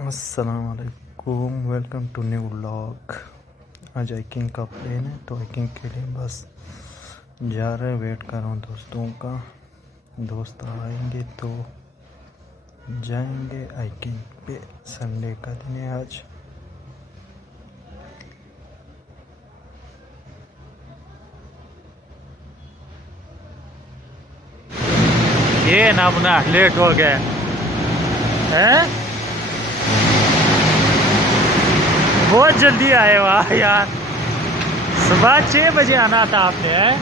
अस्सलामुअलैकुम, welcome to new vlog. आज hiking का प्लान है तो हाइकिंग के लिए बस जा रहे, वेट कर रहा हूँ दोस्तों का। दोस्त आएंगे तो जाएंगे हाइकिंग पे। संडे का दिन है आज। ये ना अपना लेट हो गया हैं। बहुत जल्दी आए वाह यार। सुबह 6 बजे आना था आपने, हैं?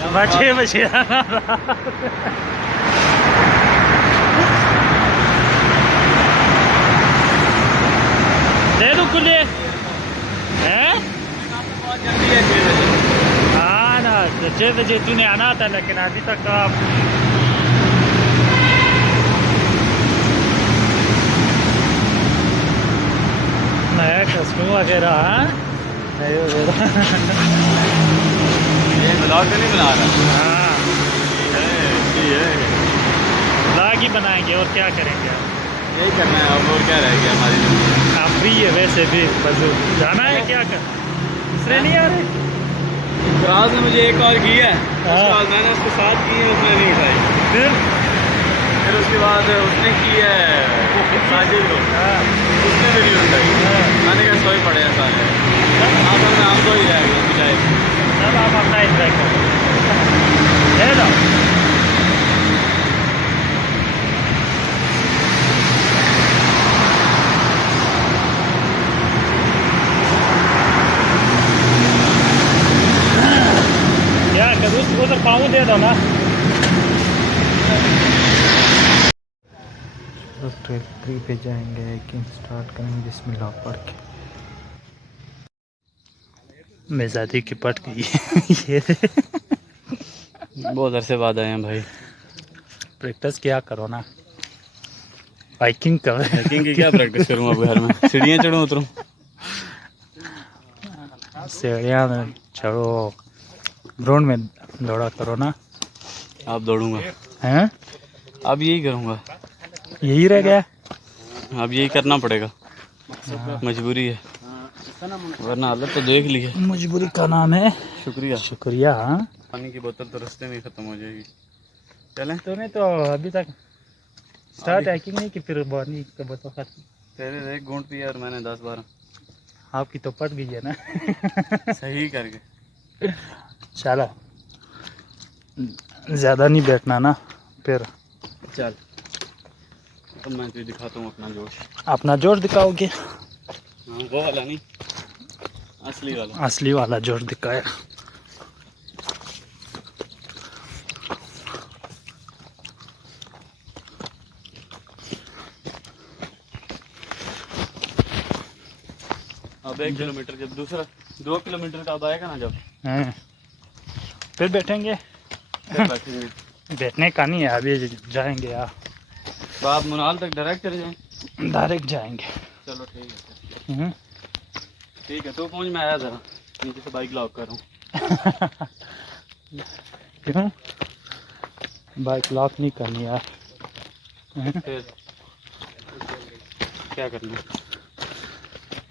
सुबह 6 बजे आना था। दे दो खुले हैं। हाँ ना, 6 बजे तूने आना था लेकिन अभी तक तो आप नया कस्टमर वगैरह नए वगैरह। ये ब्लॉग तो नहीं बना रहा। हाँ, ब्लॉग ही बनाएंगे और क्या करेंगे। यही करना है अब, और क्या रह गया हमारी जिंदगी। आप फ्री है वैसे भी, बस जाना है, क्या कर दूसरे नहीं आ रहे। फराज ने मुझे एक और की है, उसके बाद मैंने उसके साथ की है, उसने नहीं उठाई। फिर उसके बाद उसने की है साजिद को, उसने भी नहीं उठाई। मैंने कहा सोई पड़े हैं सारे। हम तो ही रह गए बिजाय। सब आप अपना इंजॉय करो, ले लो। क्या करूँ, उधर पाँव दे दो ना। तो ट्रेल 3 पे जाएंगे, हाइकिंग स्टार्ट करेंगे बिस्मिल्लाह पढ़ के। मेजादी की पट गई। ये बहुत अरसे बाद आए हैं भाई। प्रैक्टिस क्या करो ना, हाइकिंग कर। हाइकिंग की क्या प्रैक्टिस करूँ अब घर में? सीढ़ियाँ चढ़ूँ उतरूँ? सीढ़ियाँ में चढ़ो, ग्राउंड में दौड़ा करो ना। अब दौड़ूंगा, हैं? अब यही करूँगा। यही रह गया। अब यही करना पड़ेगा, मजबूरी है, वरना हालत तो देख ली है। मजबूरी का नाम है शुक्रिया। शुक्रिया। हाँ, पानी की बोतल तो रास्ते में ही खत्म हो जाएगी। चलें? तूने तो अभी तक स्टार्ट हाइकिंग नहीं की, फिर पानी का बोतल खत्म। तेरे एक घूंट पिया और मैंने 10-12। आपकी तो पट गई है ना। सही करके। चलो, ज्यादा नहीं बैठना ना फिर। चल तो मैं तुझे दिखाता हूँ अपना जोश। अपना जोश दिखाओगे? हाँ, वो वाला नहीं, असली वाला। असली वाला जोश दिखाया। अब 1 किलोमीटर, जब दूसरा 2 किलोमीटर का अब आएगा ना, जब हैं, फिर बैठेंगे। फिर बैठेंगे। बैठने का नहीं है, अभी जाएंगे यार। तो आप मुनाल तक डायरेक्ट चले जाएं। डायरेक्ट जाएंगे। चलो ठीक है। ठीक है, तो पहुँच, मैं आया ज़रा नीचे से बाइक लॉक कर रहा हूँ। क्यों बाइक लॉक नहीं करनी यार? फिर क्या करना है?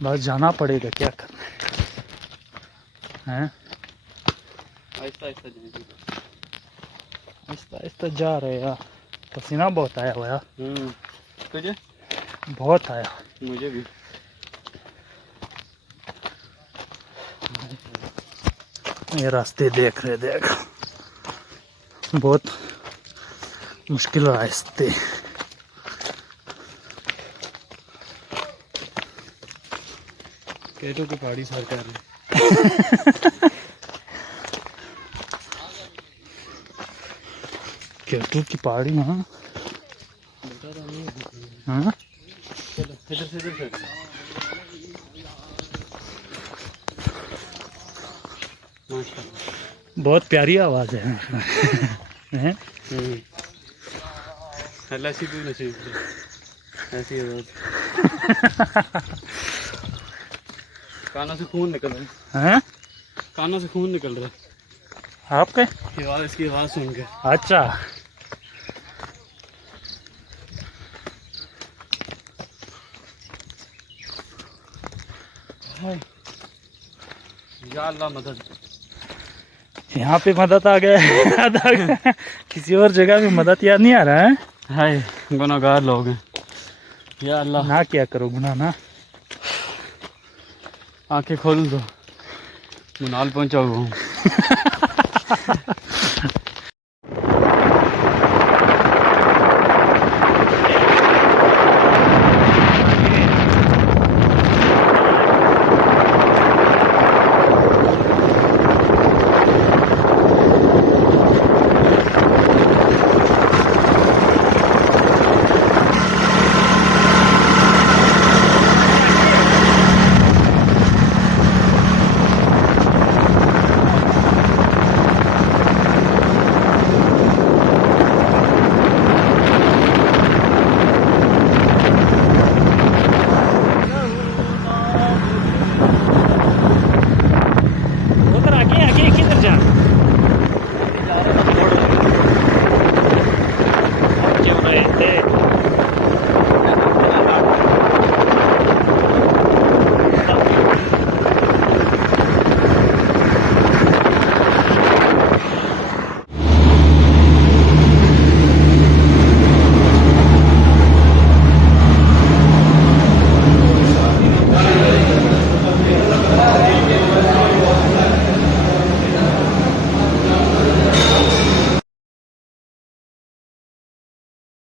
बस जाना पड़ेगा, क्या करना है? आहिस्ता आहिस्ता जाएंगे। आहिस्ता आहिस्ता जा रहे यार। पसीना बहुत आया हुआ यार, तुझे? बहुत आया। मुझे भी। ये रास्ते देख रहे, देख बहुत मुश्किल रास्ते। केटो की पहाड़ी सर कर रहे। केटू की पहाड़ी। हाँ हाँ, इधर से बहुत प्यारी आवाज़ है। हैं? ऐसी भी नसीब ऐसी आवाज़। कानों से खून निकल रहा है। हैं? कानों से खून निकल रहा है आपके? आवाज़, इसकी आवाज़ सुन के। अच्छा, या अल्लाह मदद। यहाँ पे मदद आ गया याद आ गया। किसी और जगह भी मदद याद नहीं आ रहा है। हाय गुनाहगार लोग हैं, या अल्लाह। ना क्या करो गुनाह ना। आंखें खोल दो, मुनाल पहुंचा हुआ हूँ।